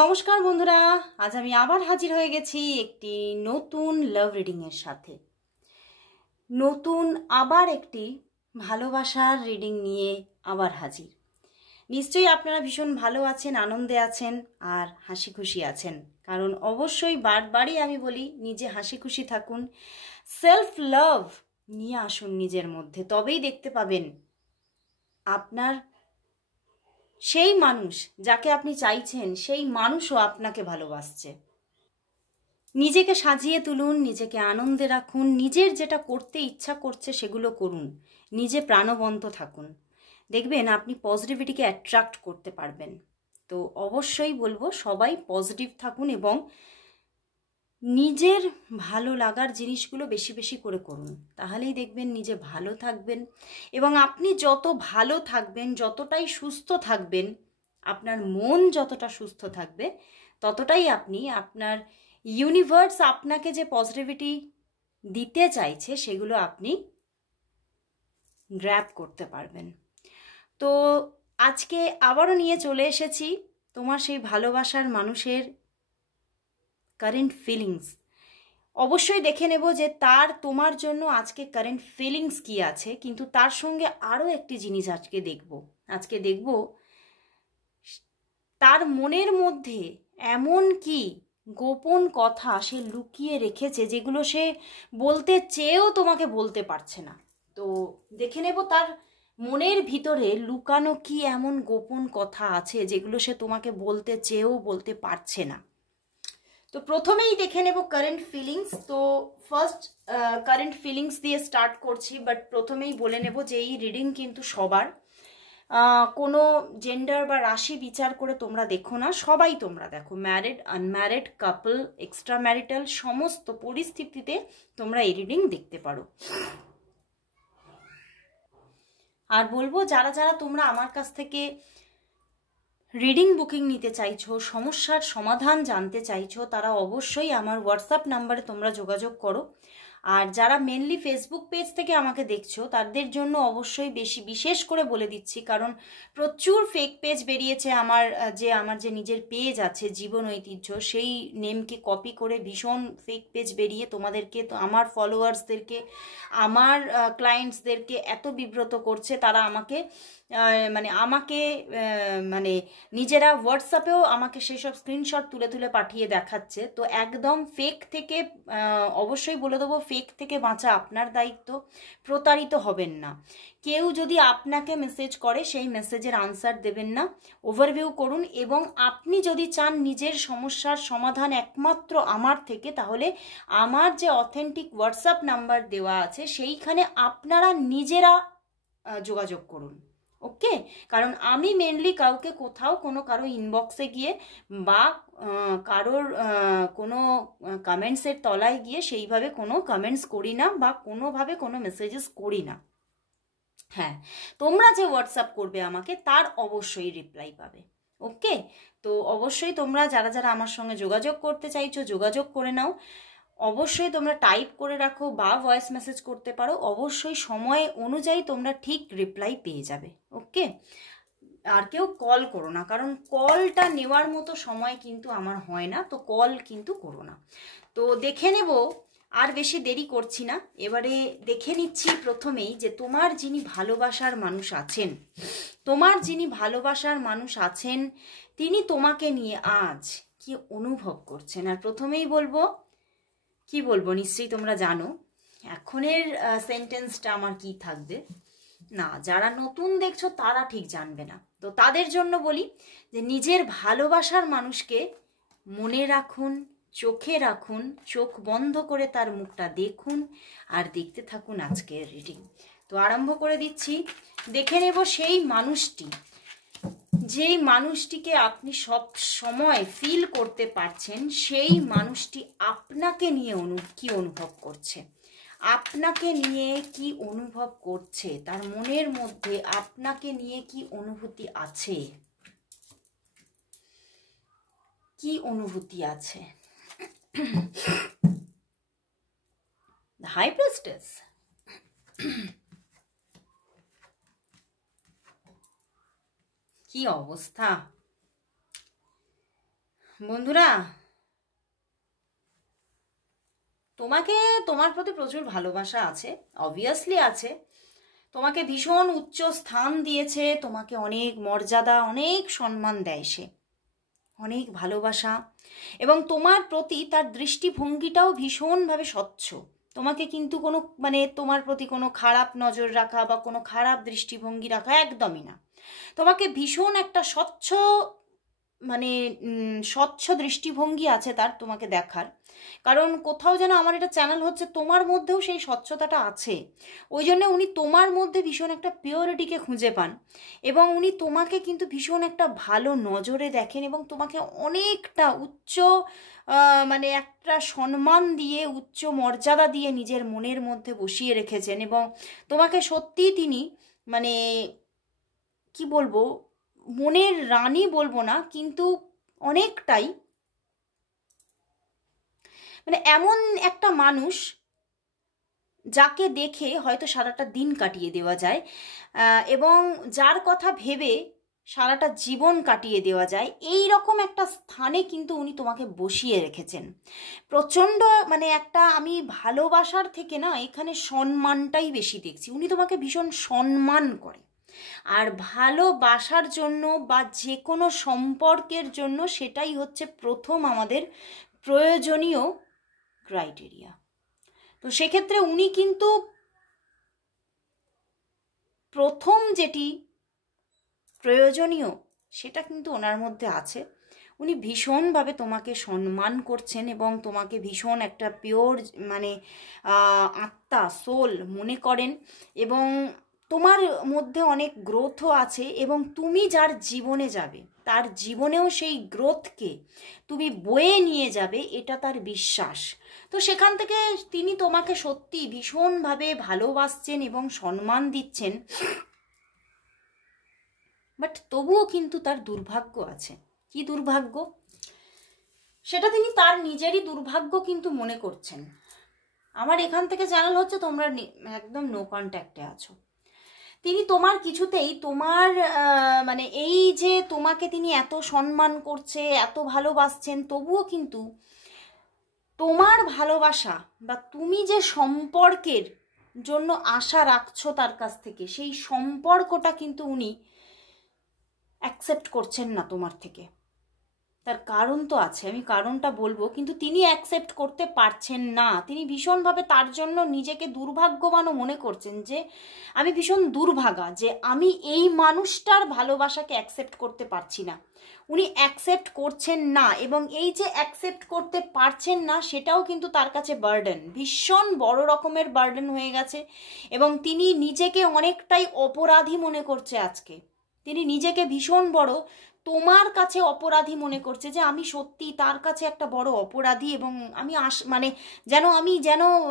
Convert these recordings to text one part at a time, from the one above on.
নমস্কার বন্ধুরা, আজ আমি আবার হাজির হয়ে গেছি একটি নতুন লাভ রিডিং এর সাথে। নতুন আবার একটি ভালোবাসার রিডিং নিয়ে আবার হাজির। নিশ্চয়ই আপনারা ভীষণ ভালো আছেন, আনন্দে আছেন আর হাসি খুশি আছেন, কারণ অবশ্যই বারবারই আমি বলি নিজে হাসি খুশি থাকুন, সেলফ লাভ নিয়ে আসুন নিজের মধ্যে, তবেই দেখতে পাবেন আপনার সেই মানুষ যাকে আপনি চাইছেন সেই মানুষও আপনাকে ভালোবাসছে। নিজেকে সাজিয়ে তুলুন, নিজেকে আনন্দে রাখুন, নিজের যেটা করতে ইচ্ছা করছে সেগুলো করুন, নিজে প্রাণবন্ত থাকুন, দেখবেন আপনি পজিটিভিটিকে অ্যাট্রাক্ট করতে পারবেন। তো অবশ্যই বলবো সবাই পজিটিভ থাকুন এবং নিজের ভালো লাগার জিনিসগুলো বেশি বেশি করে করুন, তাহলেই দেখবেন নিজে ভালো থাকবেন। এবং আপনি যত ভালো থাকবেন, যতটাই সুস্থ থাকবেন, আপনার মন যতটা সুস্থ থাকবে, ততটাই আপনি আপনার ইউনিভার্স আপনাকে যে পজিটিভিটি দিতে চাইছে সেগুলো আপনি গ্র্যাব করতে পারবেন। তো আজকে আবারও নিয়ে চলে এসেছি তোমার সেই ভালোবাসার মানুষের কারেন্ট ফিলিংস। অবশ্যই দেখে নেব যে তার তোমার জন্য আজকে কারেন্ট ফিলিংস কি আছে, কিন্তু তার সঙ্গে আরও একটি জিনিস আজকে দেখব তার মনের মধ্যে এমন কি গোপন কথা সে লুকিয়ে রেখেছে যেগুলো সে বলতে চেয়েও তোমাকে বলতে পারছে না। তো দেখে নেব তার মনের ভিতরে লুকানো কি এমন গোপন কথা আছে যেগুলো সে তোমাকে বলতে চেয়েও বলতে পারছে না। তো প্রথমেই দেখে নেব কারেন্ট ফিলিংস। তো ফার্স্ট কারেন্ট ফিলিংস দিয়ে স্টার্ট করছি, বাট প্রথমেই বলে নেব যে এই রিডিং কিন্তু সবার, কোনো জেন্ডার বা রাশি বিচার করে তোমরা দেখো না, সবাই তোমরা দেখো, ম্যারিড, আনম্যারিড, কাপল, এক্সট্রা ম্যারিটাল, সমস্ত পরিস্থিতিতে তোমরা এই রিডিং দেখতে পারো। আর বলবো যারা যারা তোমরা আমার কাছ থেকে রিডিং বুকিং নিতে চাইছো, সমস্যার সমাধান জানতে চাইছো, তারা অবশ্যই আমার হোয়াটসঅ্যাপ নাম্বারে তোমরা যোগাযোগ করো। আর যারা মেনলি ফেসবুক পেজ থেকে আমাকে দেখছো তাদের জন্য অবশ্যই বিশেষ করে বলে দিচ্ছি, কারণ প্রচুর ফেক পেজ বেরিয়েছে। আমার যে নিজের পেজ আছে জীবন ঐতিহ্য, সেই নেমকে কপি করে ভীষণ ফেক পেজ বেরিয়ে তোমাদেরকে, তো আমার ফলোয়ার্সদেরকে, আমার ক্লায়েন্টসদেরকে এত বিব্রত করছে, তারা আমাকে মানে নিজেরা হোয়াটসঅ্যাপেও আমাকে সেই সব স্ক্রিনশট তুলে তুলে পাঠিয়ে দেখাচ্ছে। তো একদম ফেক থেকে অবশ্যই বলে দেবো, ফেক থেকে বাঁচা আপনার দায়িত্ব, প্রতারিত হবেন না। কেউ যদি আপনাকে মেসেজ করে সেই মেসেজের আনসার দেবেন না, ওভারভিউ করুন। এবং আপনি যদি চান নিজের সমস্যার সমাধান একমাত্র আমার থেকে, তাহলে আমার যে অথেন্টিক হোয়াটসঅ্যাপ নাম্বার দেওয়া আছে সেইখানে আপনারা নিজেরা যোগাযোগ করুন। ওকে, কারণ আমি মেনলি কাউকে কোথাও কারো ইনবক্সে গিয়ে বা কারোর কোনো কমেন্টসের তলায় গিয়ে সেইভাবে কোনো কমেন্টস করি না বা কোনোভাবে কোনো মেসেজেস করি না। হ্যাঁ, তোমরা যে হোয়াটসঅ্যাপ করবে আমাকে তার অবশ্যই রিপ্লাই পাবে। ওকে, তো অবশ্যই তোমরা যারা যারা আমার সঙ্গে যোগাযোগ করতে চাইছো যোগাযোগ করে নাও। অবশ্যই তোমরা টাইপ করে রাখো বা ভয়েস মেসেজ করতে পারো, অবশ্যই সময় অনুযায়ী তোমরা ঠিক রিপ্লাই পেয়ে যাবে। ওকে, আর কেউ কল করো না, কারণ কলটা নেওয়ার মতো সময় কিন্তু আমার হয় না, তো কল কিন্তু করো না। তো দেখে নেব, আর বেশি দেরি করছি না, এবারে দেখে নিচ্ছি প্রথমেই যে তোমার যিনি ভালোবাসার মানুষ আছেন তিনি তোমাকে নিয়ে আজ কি অনুভব করছেন। আর প্রথমেই বলবো, কি বলবো নিশ্চয়ই তোমরা জানো এখনের সেন্টেন্সটা আমার কি থাকবে। না, যারা নতুন দেখছো তারা ঠিক জানবে না, তো তাদের জন্য বলি যে নিজের ভালোবাসার মানুষকে মনে রাখুন, চোখে রাখুন, চোখ বন্ধ করে তার মুখটা দেখুন আর দেখতে থাকুন আজকের রিডিং। তো আরম্ভ করে দিচ্ছি। দেখে নেব সেই মানুষটি, যেই মানুষটিকে আপনি সব সময় ফিল করতে পারছেন, সেই মানুষটি আপনাকে নিয়ে কি অনুভব করছে, আপনাকে নিয়ে কি অনুভব করছে, তার মনের মধ্যে আপনাকে নিয়ে কি অনুভূতি আছে, কি অনুভূতি আছে। The High Priestess, কি অবস্থা। বন্ধুরা, তোমাকে, তোমার প্রতি প্রচুর ভালোবাসা আছে, অবভিয়াসলি আছে। তোমাকে ভীষণ উচ্চ স্থান দিয়েছে, তোমাকে অনেক মর্যাদা, অনেক সম্মান দেয় সে, অনেক ভালোবাসা, এবং তোমার প্রতি তার দৃষ্টিভঙ্গিটাও ভীষণভাবে স্বচ্ছ। তোমাকে কিন্তু কোনো মানে তোমার প্রতি কোনো খারাপ নজর রাখা বা কোনো খারাপ দৃষ্টিভঙ্গি রাখা একদমই না। তোমাকে ভীষণ একটা স্বচ্ছ মানে স্বচ্ছ দৃষ্টিভঙ্গি আছে তার তোমাকে দেখার। কারণ কোথাও যেন আমার এটা চ্যানেল হচ্ছে তোমার মধ্যেও সেই স্বচ্ছতাটা আছে, ওই জন্য উনি তোমার মধ্যে ভীষণ একটা পিওরিটিকে খুঁজে পান, এবং উনি তোমাকে কিন্তু ভীষণ একটা ভালো নজরে দেখেন, এবং তোমাকে অনেকটা উচ্চ মানে একটা সম্মান দিয়ে, উচ্চ মর্যাদা দিয়ে নিজের মনের মধ্যে বসিয়ে রেখেছেন। এবং তোমাকে সত্যিই তিনি মানে কি বলবো, মনের রানী বলবো না, কিন্তু অনেকটাই মানে এমন একটা মানুষ যাকে দেখে হয়তো সারাটা দিন কাটিয়ে দেওয়া যায়, এবং যার কথা ভেবে সারাটা জীবন কাটিয়ে দেওয়া যায়, এই রকম একটা স্থানে কিন্তু উনি তোমাকে বসিয়ে রেখেছেন। প্রচণ্ড মানে একটা, আমি ভালোবাসার থেকে না এখানে সম্মানটাই বেশি দেখছি। উনি তোমাকে ভীষণ সম্মান করে, আর ভালোবাসার জন্য বা যে কোনো সম্পর্কের জন্য সেটাই হচ্ছে প্রথম আমাদের প্রয়োজনীয় ক্রাইটেরিয়া। তো সেক্ষেত্রে উনি কিন্তু প্রথম যেটি প্রয়োজনীয় সেটা কিন্তু ওনার মধ্যে আছে। উনি ভীষণভাবে তোমাকে সম্মান করছেন, এবং তোমাকে ভীষণ একটা পিওর মানে আত্মা, সোল মনে করেন, এবং তোমার মধ্যে অনেক গ্রোথও আছে, এবং তুমি যার জীবনে যাবে তার জীবনেও সেই গ্রোথকে তুমি বয়ে নিয়ে যাবে, এটা তার বিশ্বাস। তো সেখান থেকে তিনি তোমাকে সত্যি ভীষণভাবে ভালোবাসছেন এবং সম্মান দিচ্ছেন। বাট তবুও কিন্তু তার দুর্ভাগ্য আছে। কি দুর্ভাগ্য? সেটা তিনি তার নিজেরই দুর্ভাগ্য কিন্তু মনে করছেন। আমার এখান থেকে চ্যানেল হচ্ছে তোমরা একদম নো কন্ট্যাক্টে আছো। তিনি তোমার কিছুতেই তোমার মানে এই যে তোমাকে তিনি এত সম্মান করছে, এত ভালোবাসছেন, তবুও কিন্তু তোমার ভালোবাসা বা তুমি যে সম্পর্কের জন্য আশা রাখছো তার কাছ থেকে, সেই সম্পর্কটা কিন্তু উনি অ্যাকসেপ্ট করছেন না তোমার থেকে। তার কারণ তো আছে, আমি কারণটা বলবো, কিন্তু তিনি অ্যাকসেপ্ট করতে পারছেন না। তিনি ভীষণভাবে তার জন্য নিজেকে দুর্ভাগ্যবানও মনে করছেন, যে আমি ভীষণ দুর্ভাগা যে আমি এই মানুষটার ভালোবাসাকে অ্যাকসেপ্ট করতে পারছি না। উনি অ্যাকসেপ্ট করছেন না, এবং এই যে অ্যাকসেপ্ট করতে পারছেন না সেটাও কিন্তু তার কাছে বার্ডেন, ভীষণ বড় রকমের বার্ডেন হয়ে গেছে, এবং তিনি নিজেকে অনেকটাই অপরাধী মনে করছে আজকে। তিনি নিজেকে ভীষণ বড় তোমার কাছে অপরাধী মনে করছে, যে আমি সত্যি তার কাছে একটা বড় অপরাধী, এবং আমি মানে যেন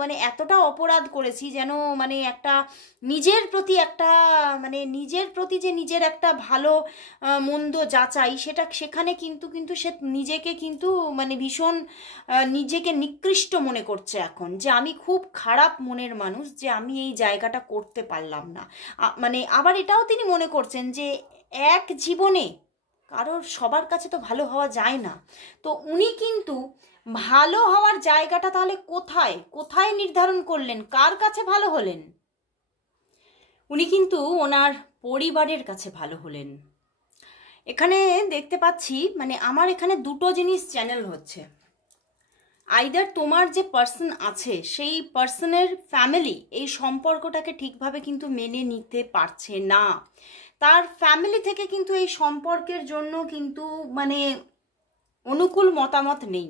মানে এতটা অপরাধ করেছি, যেন মানে একটা নিজের প্রতি একটা মানে নিজের প্রতি যে নিজের একটা ভালো মন্দ যাচাই, সেটা সেখানে কিন্তু সে নিজেকে কিন্তু মানে ভীষণ নিজেকে নিকৃষ্ট মনে করছে এখন, যে আমি খুব খারাপ মনের মানুষ, যে আমি এই জায়গাটা করতে পারলাম না। মানে আবার এটাও তিনি মনে করছেন যে এক জীবনে কারোর সবার কাছে তো ভালো হওয়া যায় না। তো উনি কিন্তু ভালো হওয়ার জায়গাটা তাহলে কোথায় কোথায় নির্ধারণ করলেন, কার কাছে ভালো হলেন? উনি কিন্তু ওনার পরিবারের কাছে ভালো হলেন। এখানে দেখতে পাচ্ছি মানে আমার এখানে দুটো জিনিস চ্যানেল হচ্ছে। আইদার তোমার যে পার্সন আছে সেই পার্সনের ফ্যামিলি এই সম্পর্কটাকে ঠিকভাবে কিন্তু মেনে নিতে পারছে না, তার ফ্যামিলি থেকে কিন্তু এই সম্পর্কের জন্য কিন্তু মানে অনুকূল মতামত নেই,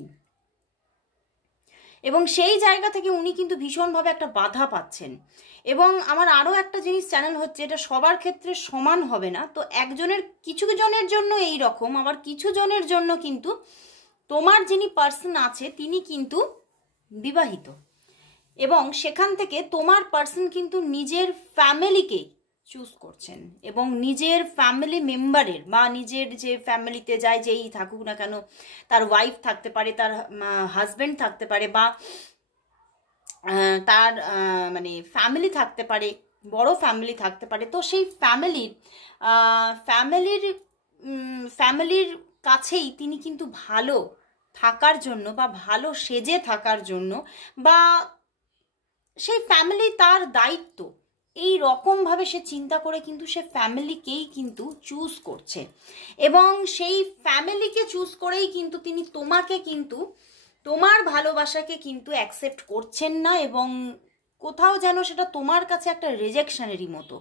এবং সেই জায়গা থেকে উনি কিন্তু ভীষণভাবে একটা বাধা পাচ্ছেন। এবং আমার আরও একটা জিনিস চ্যানেল হচ্ছে, এটা সবার ক্ষেত্রে সমান হবে না, তো একজনের কিছু জনের জন্য এই রকম, আবার কিছু জনের জন্য কিন্তু তোমার যিনি পার্সন আছে তিনি কিন্তু বিবাহিত, এবং সেখান থেকে তোমার পার্সন কিন্তু নিজের ফ্যামিলিকে চুজ করছেন, এবং নিজের ফ্যামিলি মেম্বারের বা নিজের যে ফ্যামিলিতে যায় যেই থাকুক না কেন, তার ওয়াইফ থাকতে পারে, তার হাজব্যান্ড থাকতে পারে, বা তার মানে ফ্যামিলি থাকতে পারে, বড় ফ্যামিলি থাকতে পারে। তো সেই ফ্যামিলির কাছেই তিনি কিন্তু ভালো থাকার জন্য বা ভালো সেজে থাকার জন্য বা সেই ফ্যামিলি তার দায়িত্ব, এই রকমভাবে সে চিন্তা করে কিন্তু সে ফ্যামিলিকেই কিন্তু চুজ করছে এবং সেই ফ্যামিলিকে চুজ করেই কিন্তু তিনি তোমাকে কিন্তু তোমার ভালোবাসাকে কিন্তু অ্যাকসেপ্ট করছেন না এবং কোথাও যেন সেটা তোমার কাছে একটা রিজেকশনেরই মতো।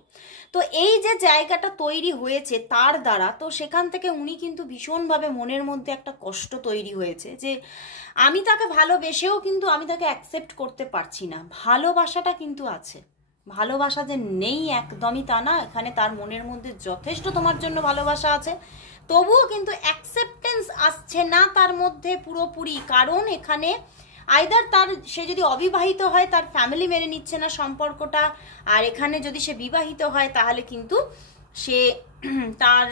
তো এই যে জায়গাটা তৈরি হয়েছে তার দ্বারা, তো সেখান থেকে উনি কিন্তু ভীষণভাবে মনের মধ্যে একটা কষ্ট তৈরি হয়েছে যে আমি তাকে ভালোবেসেও কিন্তু আমি তাকে অ্যাকসেপ্ট করতে পারছি না। ভালোবাসাটা কিন্তু আছে, ভালোবাসা যে নেই একদমই তা না, এখানে তার মনের মধ্যে যথেষ্ট তোমার জন্য ভালোবাসা আছে, তবুও কিন্তু অ্যাকসেপ্টেন্স আসছে না তার মধ্যে পুরোপুরি। কারণ এখানে আইদার তার, সে যদি অবিবাহিত হয় তার ফ্যামিলি মেনে নিচ্ছে না সম্পর্কটা, আর এখানে যদি সে বিবাহিত হয় তাহলে কিন্তু সে তার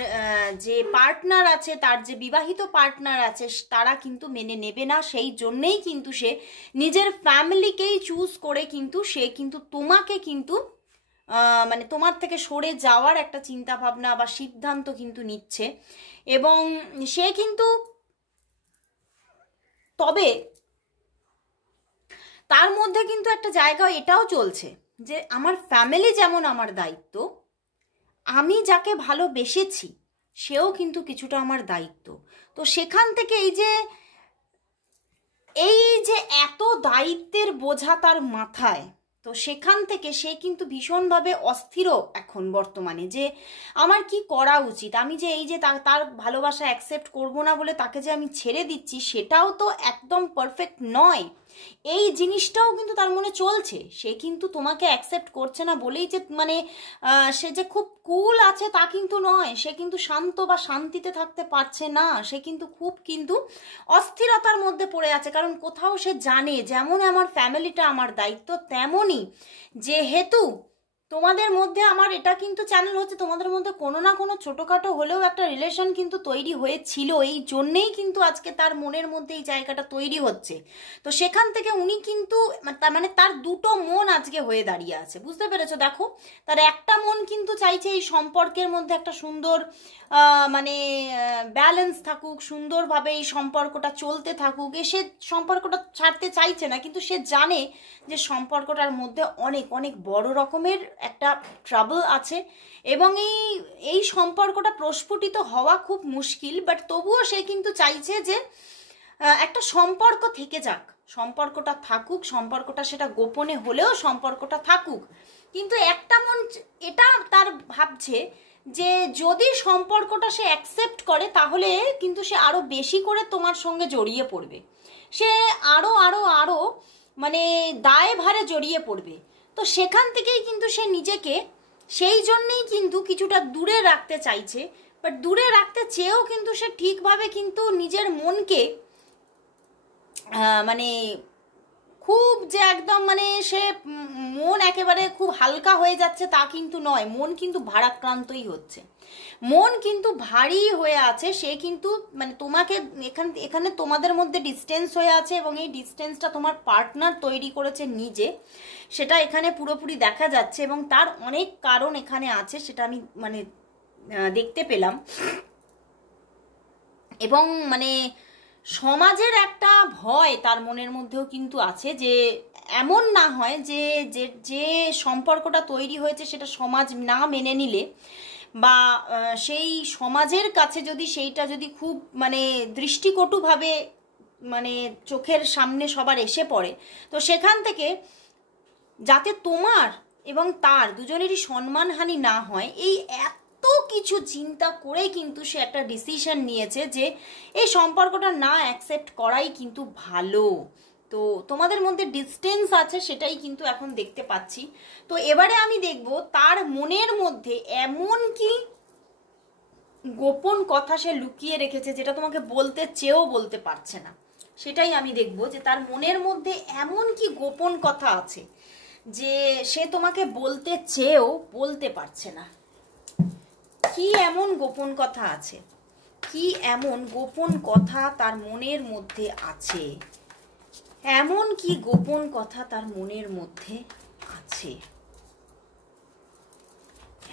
যে পার্টনার আছে, তার যে বিবাহিত পার্টনার আছে তারা কিন্তু মেনে নেবে না। সেই জন্যেই কিন্তু সে নিজের ফ্যামিলিকেই চুজ করে কিন্তু সে কিন্তু তোমাকে কিন্তু মানে তোমার থেকে সরে যাওয়ার একটা চিন্তা ভাবনা বা সিদ্ধান্ত কিন্তু নিচ্ছে। এবং সে কিন্তু, তবে তার মধ্যে কিন্তু একটা জায়গা এটাও চলছে যে আমার ফ্যামিলি যেমন আমার দায়িত্ব, আমি যাকে ভালোবেসেছি সেও কিন্তু কিছুটা আমার দায়িত্ব। তো সেখান থেকে এই যে এত দায়িত্বের বোঝা তার মাথায়, তো সেখান থেকে সে কিন্তু ভীষণভাবে অস্থিরও এখন বর্তমানে যে আমার কি করা উচিত। আমি যে এই যে তার ভালোবাসা অ্যাকসেপ্ট করব না বলে তাকে যে আমি ছেড়ে দিচ্ছি, সেটাও তো একদম পারফেক্ট নয়। এই জিনিসটাও কিন্তু তার মনে চলছে। সে কিন্তু তোমাকে অ্যাকসেপ্ট করছে না বলেই যে মানে সে যে খুব কুল আছে তা কিন্তু নয়, সে কিন্তু শান্ত বা শান্তিতে থাকতে পারছে না, সে কিন্তু খুব কিন্তু অস্থিরতার মধ্যে পড়ে আছে। কারণ কোথাও সে জানে যেমন আমার ফ্যামিলিটা আমার দায়িত্ব, তেমনই যেহেতু তোমাদের মধ্যে আমার এটা কিন্তু চ্যানেল হচ্ছে, তোমাদের মধ্যে কোনো না কোনো ছোটোখাটো হলেও একটা রিলেশন কিন্তু তৈরি হয়েছিল, এই জন্যেই কিন্তু আজকে তার মনের মধ্যে এই জায়গাটা তৈরি হচ্ছে। তো সেখান থেকে উনি কিন্তু মানে তার দুটো মন আজকে হয়ে দাঁড়িয়ে আছে, বুঝতে পেরেছো? দেখো, তার একটা মন কিন্তু চাইছে এই সম্পর্কের মধ্যে একটা সুন্দর মানে ব্যালেন্স থাকুক, সুন্দরভাবে এই সম্পর্কটা চলতে থাকুক, সে সম্পর্কটা ছাড়তে চাইছে না, কিন্তু সে জানে যে সম্পর্কটার মধ্যে অনেক অনেক বড় রকমের একটা ট্রাবল আছে এবং এই সম্পর্কটা প্রস্ফুটিত হওয়া খুব মুশকিল। বাট তবুও সে কিন্তু চাইছে যে একটা সম্পর্ক থেকে যাক, সম্পর্কটা থাকুক, সম্পর্কটা সেটা গোপনে হলেও সম্পর্কটা থাকুক। কিন্তু একটা মন এটা তার ভাবছে যে যদি সম্পর্কটা সে অ্যাকসেপ্ট করে তাহলে কিন্তু সে আরো বেশি করে তোমার সঙ্গে জড়িয়ে পড়বে, সে আরো আরো আরো মানে দায় ভারে জড়িয়ে পড়বে। তো সেখান থেকেই কিন্তু সে নিজেকে সেই জন্যেই কিন্তু কিছুটা দূরে রাখতে চাইছে। বাট দূরে রাখতে চেয়েও কিন্তু সে ঠিকভাবে কিন্তু নিজের মনকে মানে খুব যে একদম মানে সে মন একেবারে খুব হালকা হয়ে যাচ্ছে তা কিন্তু নয়, মন কিন্তু ভারাক্রান্তই হচ্ছে, মন কিন্তু ভারী হয়ে আছে। সে কিন্তু মানে তোমাকে এখানে তোমাদের মধ্যে ডিস্টেন্স হয়ে আছে এবং এই ডিস্টেন্সটা তোমার পার্টনার তৈরি করেছে নিজে, সেটা এখানে পুরোপুরি দেখা যাচ্ছে এবং তার অনেক কারণ এখানে আছে, সেটা আমি মানে দেখতে পেলাম। এবং মানে সমাজের একটা ভয় তার মনের মধ্যেও কিন্তু আছে যে এমন না হয় যে যে সম্পর্কটা তৈরি হয়েছে সেটা সমাজ না মেনে নিলে বা সেই সমাজের কাছে যদি সেইটা যদি খুব মানে দৃষ্টিকটুভাবে মানে চোখের সামনে সবার এসে পড়ে, তো সেখান থেকে যাতে তোমার এবং তার দুজনেরই সম্মানহানি না হয়, এই এত কিছু চিন্তা করেই কিন্তু সে একটা ডিসিশন নিয়েছে যে এই সম্পর্কটা না অ্যাকসেপ্ট করাই কিন্তু ভালো। তো তোমাদের মধ্যে ডিস্টেন্স আছে সেটাই কিন্তু এখন দেখতে পাচ্ছি। তো এবারে আমি দেখব তার মনের মধ্যে এমন কি গোপন কথা সে লুকিয়ে রেখেছে যেটা তোমাকে বলতে চেয়েও বলতে পারছে না, সেটাই আমি দেখব যে তার মনের মধ্যে এমন কি গোপন কথা আছে যে সে তোমাকে বলতে চেয়েও বলতে পারছে না। কি এমন গোপন কথা আছে, কি এমন গোপন কথা তার মনের মধ্যে আছে, এমন কি গোপন কথা তার মনের মধ্যে আছে।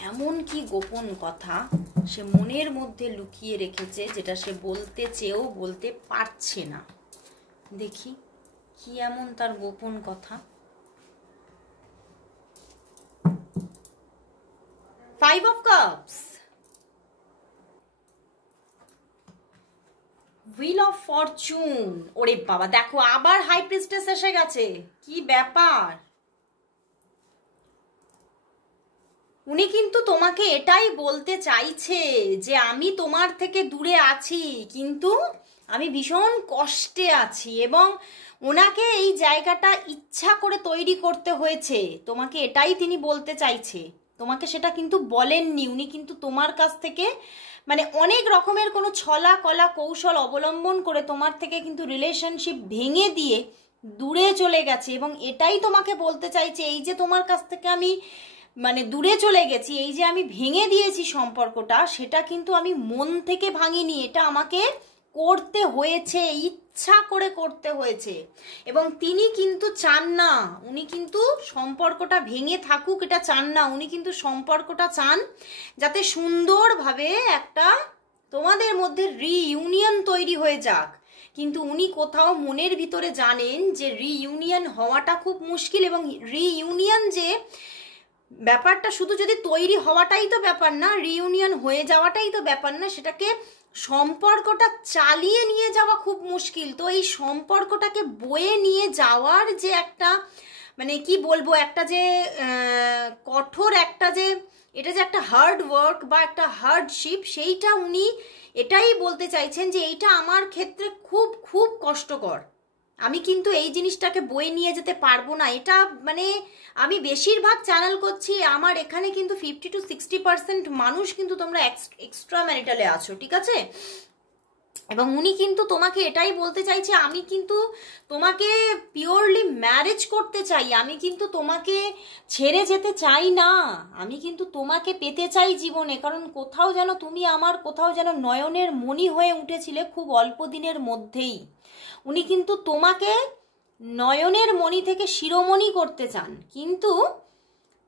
এমন কি গোপন কথা সে মনের মধ্যে লুকিয়ে রেখেছে, যেটা সে বলতে চেয়েও বলতে পারছে না। দেখি কি এমন তার গোপন কথা। 5 of Cups, Wheel of Fortune। ওরে বাবা, দেখো আবার হাই প্রিস্টেস এসে গেছে। কি ব্যাপার? উনি কিন্তু তোমাকে এটাই বলতে চাইছে যে আমি তোমার থেকে দূরে আছি, কিন্তু আমি ভীষণ কষ্টে আছি, এবং ওনাকে এই জায়গাটা ইচ্ছা করে তৈরি করতে হয়েছে। তোমাকে এটাই তিনি বলতে চাইছে, তোমাকে সেটা কিন্তু বলেননি। উনি কিন্তু তোমার কাছ থেকে মানে অনেক রকমের কোনো ছলা কলা কৌশল অবলম্বন করে তোমার থেকে কিন্তু রিলেশনশিপ ভেঙে দিয়ে দূরে চলে গেছে, এবং এটাই তোমাকে বলতে চাইছে এই যে তোমার কাছ থেকে আমি মানে দূরে চলে গেছি, এই যে আমি ভেঙে দিয়েছি সম্পর্কটা, সেটা কিন্তু আমি মন থেকে ভাঙিনি, এটা আমাকে করতে হয়েছে, ইচ্ছা করে করতে হয়েছে। এবং তিনি কিন্তু চান না, উনি কিন্তু সম্পর্কটা ভেঙে থাকুক এটা চান না। উনি কিন্তু সম্পর্কটা চান যাতে সুন্দরভাবে একটা তোমাদের মধ্যে রিইউনিয়ন তৈরি হয়ে যাক। কিন্তু উনি কোথাও মনের ভিতরে জানেন যে রিইউনিয়ন হওয়াটা খুব মুশকিল, এবং রিইউনিয়ন যে ব্যাপারটা শুধু যদি তৈরি হওয়াটাই তো ব্যাপার না, রিইউনিয়ন হয়ে যাওয়াটাই তো ব্যাপার না, সেটাকে সম্পর্কটা চালিয়ে নিয়ে যাওয়া খুব মুশকিল। তো এই সম্পর্কটাকে বয়ে নিয়ে যাওয়ার যে একটা মানে কি বলবো, একটা যে কঠোর একটা যে এটা যে একটা হার্ড ওয়ার্ক বা একটা হার্ডশিপ, সেইটা উনি এটাই বলতে চাইছেন যে এইটা আমার ক্ষেত্রে খুব খুব কষ্টকর। আমি কিন্তু এই জিনিসটাকে বয়ে নিয়ে যেতে পারবো না। এটা মানে আমি বেশিরভাগ চ্যানেল করছি, আমার এখানে কিন্তু 50 to 60% মানুষ কিন্তু তোমরা এক্সট্রা ম্যারিটালে আছো, ঠিক আছে? এবং উনি কিন্তু তোমাকে এটাই বলতে চাইছে আমি কিন্তু তোমাকে পিওরলি ম্যারেজ করতে চাই, আমি কিন্তু তোমাকে ছেড়ে যেতে চাই না, আমি কিন্তু তোমাকে পেতে চাই জীবনে। কারণ কোথাও যেন তুমি আমার কোথাও যেন নয়নের মণি হয়ে উঠেছিলে খুব অল্প দিনের মধ্যেই। উনি কিন্তু তোমাকে নয়নের মণি থেকে শিরোমণি করতে চান, কিন্তু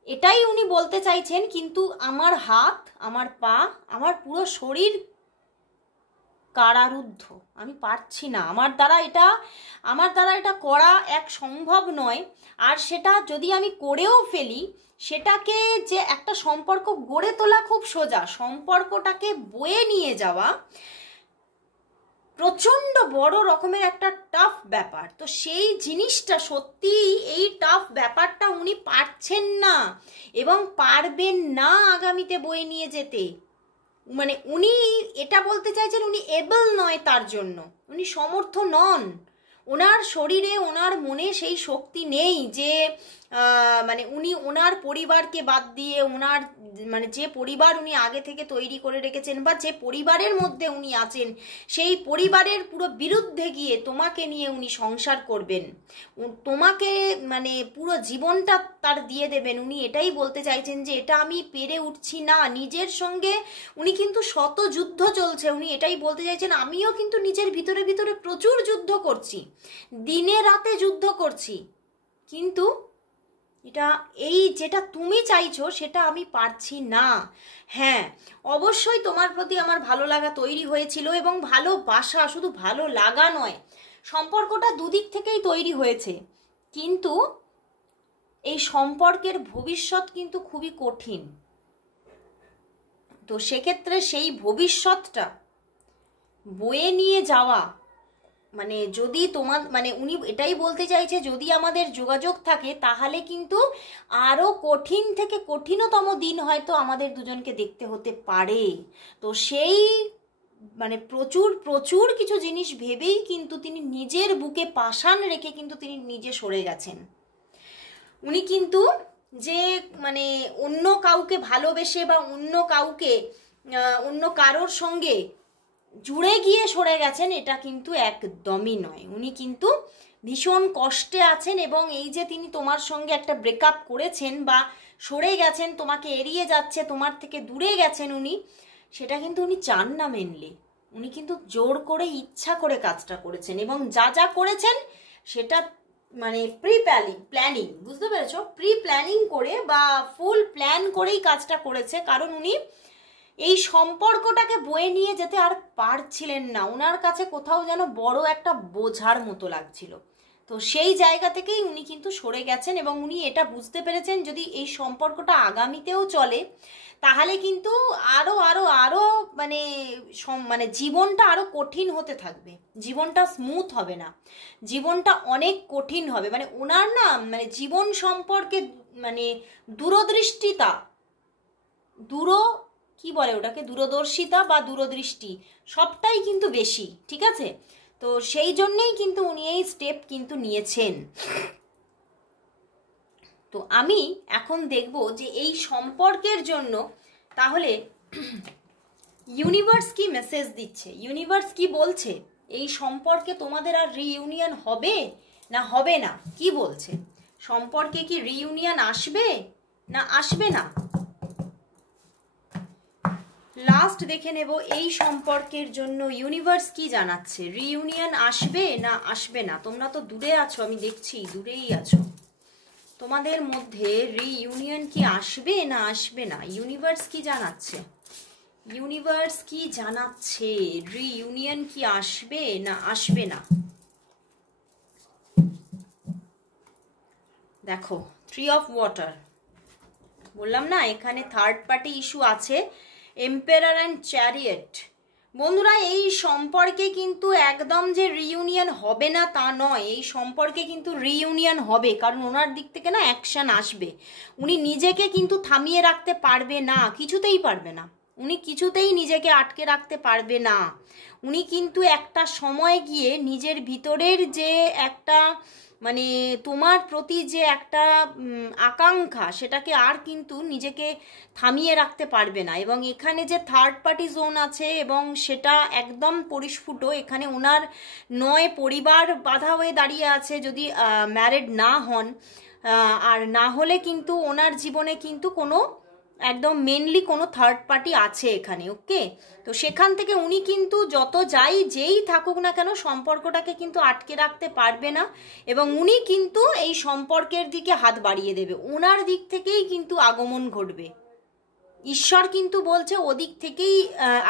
এটাই উনি বলতে চাইছেন কিন্তু আমার হাত, আমার পা, আমার পুরো শরীর কারারুদ্ধ, আমি পারছি না, আমার দ্বারা এটা করা এক সম্ভব নয়। আর সেটা যদি আমি করেও ফেলি, সেটাকে যে একটা সম্পর্ক গড়ে তোলা খুব সোজা, সম্পর্কটাকে বয়ে নিয়ে যাওয়া প্রচণ্ড বড় রকমের একটা টাফ ব্যাপার। তো সেই জিনিসটা সত্যি এই টাফ ব্যাপারটা উনি পারছেন না এবং পারবেন না আগামীতে বয়ে নিয়ে যেতে। মানে উনি এটা বলতে চাইছেন উনি এবল নয়, তার জন্য উনি সমর্থ নন, ওনার শরীরে ওনার মনে সেই শক্তি নেই যে মানে উনি ওনার পরিবারকে বাদ দিয়ে ওনার মানে যে পরিবার উনি আগে থেকে তৈরি করে রেখেছেন বা যে পরিবারের মধ্যে উনি আছেন সেই পরিবারের পুরো বিরুদ্ধে গিয়ে তোমাকে নিয়ে উনি সংসার করবেন, তোমাকে মানে পুরো জীবনটা তার দিয়ে দেবেন। উনি এটাই বলতে চাইছেন যে এটা আমি পেরে উঠছি না নিজের সঙ্গে। উনি কিন্তু শত যুদ্ধ চলছে, উনি এটাই বলতে চাইছেন আমিও কিন্তু নিজের ভিতরে ভিতরে প্রচুর যুদ্ধ করছি, দিনে রাতে যুদ্ধ করছি, কিন্তু এটা এই যেটা তুমি চাইছো সেটা আমি পারছি না। হ্যাঁ, অবশ্যই তোমার প্রতি আমার ভালো লাগা তৈরি হয়েছিল, এবং ভালোবাসা, শুধু ভালো লাগা নয়, সম্পর্কটা দুদিক থেকেই তৈরি হয়েছে, কিন্তু এই সম্পর্কের ভবিষ্যৎ কিন্তু খুবই কঠিন। তো সেক্ষেত্রে সেই ভবিষ্যৎটা বয়ে নিয়ে যাওয়া মানে যদি তোমার মানে উনি এটাই বলতে চাইছে যদি আমাদের যোগাযোগ থাকে তাহলে কিন্তু আরো কঠিন থেকে কঠিনতম দিন হয়তো আমাদের দুজনকে দেখতে হতে পারে। তো সেই মানে প্রচুর প্রচুর কিছু জিনিস ভেবেই কিন্তু তিনি নিজের বুকে পাষাণ রেখে কিন্তু তিনি নিজে সরে গেছেন। উনি কিন্তু যে মানে অন্য কাউকে ভালোবেসে বা অন্য কাউকে অন্য কারোর সঙ্গে জুড়ে গিয়ে সরে গেছেন এটা কিন্তু একদমই নয়। উনি কিন্তু ভীষণ কষ্টে আছেন, এবং এই যে তিনি তোমার সঙ্গে একটা ব্রেকআপ করেছেন বা সরে গেছেন, তোমাকে এড়িয়ে যাচ্ছে, তোমার থেকে দূরে গেছেন উনি, সেটা কিন্তু উনি চান না মেনলি। উনি কিন্তু জোর করে ইচ্ছা করে কাজটা করেছেন, এবং যা যা করেছেন সেটা মানে প্ল্যানিং, বুঝতে পেরেছো? প্রি প্ল্যানিং করে বা ফুল প্ল্যান করেই কাজটা করেছে, কারণ উনি এই সম্পর্কটাকে বয়ে নিয়ে যেতে আর পারছিলেন না। ওনার কাছে কোথাও যেন বড় একটা বোঝার মতো লাগছিল। তো সেই জায়গা থেকেই উনি কিন্তু সরে গেছেন এবং উনি এটা বুঝতে পেরেছেন যদি এই সম্পর্কটা আগামীতেও চলে তাহলে কিন্তু আরো আরো আরো মানে মানে জীবনটা আরো কঠিন হতে থাকবে, জীবনটা স্মুথ হবে না, জীবনটা অনেক কঠিন হবে। মানে ওনার না মানে জীবন সম্পর্কে মানে দূরদৃষ্টিতা, কি বলে ওটাকে, দূরদর্শিতা বা দূরদৃষ্টি সবটাই কিন্তু বেশি, ঠিক আছে? তো সেই জন্যেই কিন্তু উনি এই স্টেপ কিন্তু নিয়েছেন। তো আমি এখন দেখব যে এই সম্পর্কের জন্য তাহলে ইউনিভার্স কি মেসেজ দিচ্ছে, ইউনিভার্স কি বলছে, এই সম্পর্কে তোমাদের আর রিইউনিয়ন হবে না হবে না, কি বলছে? সম্পর্কে কি রিইউনিয়ন আসবে না আসবে না? লাস্ট দেখে নেব এই সম্পর্কের জন্য ইউনিভার্স কি জানাচ্ছে, রিইউনিয়ন আসবে না আসবে না? তোমরা তো দূরে আছো, আমি দেখছি দূরেই আছো। তোমাদের মধ্যে রিইউনিয়ন কি আসবে না আসবে না? ইউনিভার্স কি জানাচ্ছে, ইউনিভার্স কি জানাচ্ছে, রিইউনিয়ন কি আসবে না আসবে না? দেখো 3 অফ ওয়াটার, বললাম না এখানে থার্ড পার্টি ইস্যু আছে, এম্পায়ার অ্যান্ড চ্যারিয়েট। বন্ধুরা এই সম্পর্কে কিন্তু একদম যে রিইউনিয়ন হবে না তা নয়, এই সম্পর্কে কিন্তু রিইউনিয়ন হবে, কারণ ওনার দিক থেকে না অ্যাকশন আসবে। উনি নিজেকে কিন্তু থামিয়ে রাখতে পারবে না, কিছুতেই পারবে না, উনি কিছুতেই নিজেকে আটকে রাখতে পারবে না। উনি কিন্তু একটা সময় গিয়ে নিজের ভিতরের যে একটা মানে তোমার প্রতি যে একটা আকাঙ্ক্ষা সেটাকে আর কিন্তু নিজেকে থামিয়ে রাখতে পারবে না। এবং এখানে যে থার্ড পার্টি জোন আছে এবং সেটা একদম পরিস্ফুট, এখানে ওনার 9 পরিবার বাধা হয়ে দাঁড়িয়ে আছে যদি ম্যারিড না হন, আর না হলে কিন্তু ওনার জীবনে কিন্তু কোনো একদম মেনলি কোনো থার্ড পার্টি আছে এখানে, ওকে? তো সেখান থেকে উনি কিন্তু যত যেই থাকুক না কেন সম্পর্কটাকে কিন্তু আটকে রাখতে পারবে না এবং উনি কিন্তু এই সম্পর্কের দিকে হাত বাড়িয়ে দেবে, ওনার দিক থেকেই কিন্তু আগমন ঘটবে। ঈশ্বর কিন্তু বলছে ওদিক থেকেই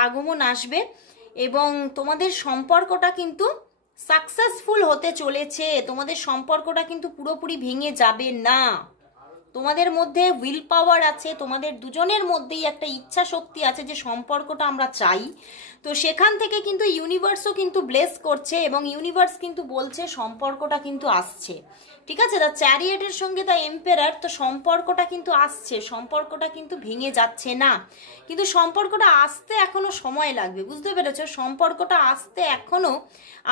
আগমন আসবে এবং তোমাদের সম্পর্কটা কিন্তু সাকসেসফুল হতে চলেছে, তোমাদের সম্পর্কটা কিন্তু পুরোপুরি ভেঙে যাবে না। তোমাদের মধ্যে উইল পাওয়ার আছে, তোমাদের দুজনের মধ্যেই একটা ইচ্ছা শক্তি আছে যে সম্পর্কটা আমরা চাই। তো সেখান থেকে কিন্তু ইউনিভার্সও কিন্তু ব্লেস করছে এবং ইউনিভার্স কিন্তু বলছে সম্পর্কটা কিন্তু আসছে, ঠিক আছে? দ্য চ্যারিয়েটের সঙ্গে দ্য এম্পায়ার, তো সম্পর্কটা কিন্তু আসছে, সম্পর্কটা কিন্তু ভেঙে যাচ্ছে না, কিন্তু সম্পর্কটা আসতে এখনো সময় লাগবে, বুঝতে পেরেছো? সম্পর্কটা আসতে এখনো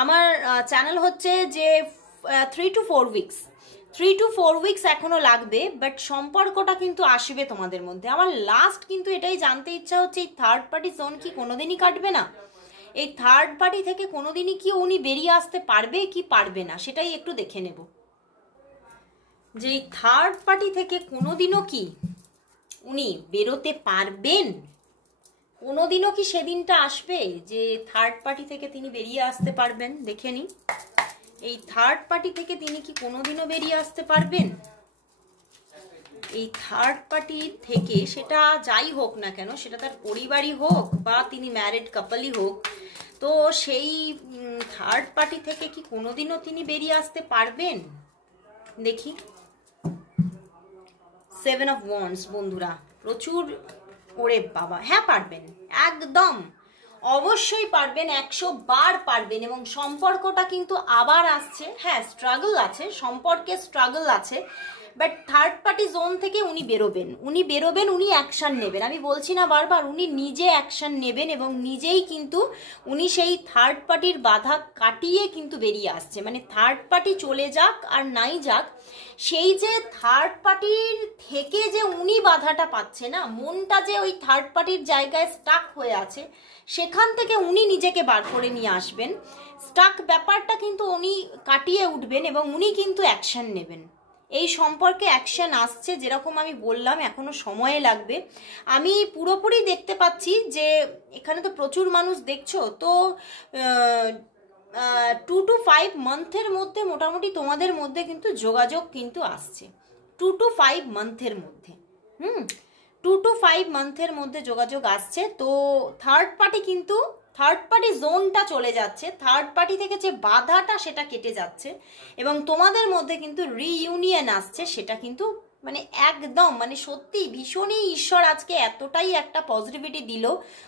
আমার চ্যানেল হচ্ছে যে 3 to 4 উইকস, 3 to 4 উইকস এখনো লাগবে, বাট সম্পর্কটা কিন্তু আসবে তোমাদের মধ্যে। আমার লাস্ট কিন্তু এটাই জানতে ইচ্ছা হচ্ছে এই থার্ড পার্টি জোন কি কোনোদিনই কাটবে না? এই থার্ড পার্টি থেকে কোনোদিনই কি উনি বেরিয়ে আসতে পারবে কি পারবে না, সেটাই একটু দেখে নেব যে এই থার্ড পার্টি থেকে কোনোদিনও কি উনি বেরোতে পারবেন, কোনোদিনও কি সেদিনটা আসবে যে থার্ড পার্টি থেকে তিনি বেরিয়ে আসতে পারবেন? দেখে নি এই থার্ড পার্টি থেকে তিনি কি কোনোদিনও বেরিয়ে আসতে পারবেন? এই থার্ড পার্টি থেকে সেটা যাই হোক না কেন, সেটা তার পরিবারই হোক বা তিনি ম্যারিড কাপলই হোক, তো সেই থার্ড পার্টি থেকে কি কোনোদিনও তিনি বেরিয়ে আসতে পারবেন? দেখি 7 অফ ওয়ান্ডস বন্ধুরা, প্রচুর, ওরে বাবা, হ্যাঁ পারবেন, একদম অবশ্যই পারবেন, 100 বার পারবেন। এবং সম্পর্কটা কিন্তু আবার আসছে, হ্যাঁ স্ট্রাগল আছে, সম্পর্কে স্ট্রাগল আছে, বাট থার্ড পার্টি জোন থেকে উনি বেরোবেন, উনি অ্যাকশন নেবেন। আমি বলছি না বারবার, উনি নিজে অ্যাকশন নেবেন এবং নিজেই কিন্তু উনি সেই থার্ড পার্টির বাধা কাটিয়ে কিন্তু বেরিয়ে আসছে। মানে থার্ড পার্টি চলে যাক আর নাই যাক, সেই যে থার্ড পার্টির থেকে যে উনি বাধাটা পাচ্ছে না, মনটা যে ওই থার্ড পার্টির জায়গায় স্টাক হয়ে আছে, সেখান থেকে উনি নিজেকে বার করে নিয়ে আসবেন, স্টাক ব্যাপারটা কিন্তু উনি কাটিয়ে উঠবেন এবং উনি কিন্তু অ্যাকশন নেবেন। এই সম্পর্কে অ্যাকশন আসছে, যেরকম আমি বললাম এখনো সময় লাগবে। আমি পুরোপুরি দেখতে পাচ্ছি যে এখানে তো প্রচুর মানুষ দেখছো, তো 2 to 5 মান্থের মধ্যে মোটামুটি তোমাদের মধ্যে কিন্তু যোগাযোগ কিন্তু আসছে 2 to 5 মান্থের মধ্যে। 2 to 5 মান্থের মধ্যে যোগাযোগ আসছে। তো থার্ড পার্টি জোনটা চলে যাচ্ছে, থার্ড পার্টি থেকে যে বাধাটা সেটা কেটে যাচ্ছে এবং তোমাদের মধ্যে কিন্তু রিইউনিয়ন আসছে, সেটা কিন্তু মানে একদম মানে সত্যি ভীষণই ঈশ্বর আজকে এতটাই একটা পজিটিভিটি দিল।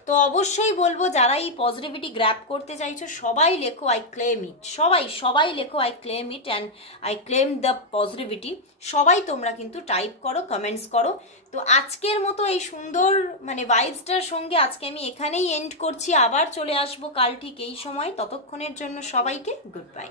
তো অবশ্যই বলবো যারা এই পজিটিভিটি গ্র্যাব করতে চাইছো সবাই লেখো আই ক্লেম ইট, সবাই লেখো I claim it and I claim the positivity. সবাই তোমরা কিন্তু টাইপ করো, কমেন্টস করো। তো আজকের মতো এই সুন্দর মানে ভাইবসটার সঙ্গে আজকে আমি এখানেই এন্ড করছি, আবার চলে আসবো কাল ঠিক এই সময়। ততক্ষণের জন্য সবাইকে গুড বাই।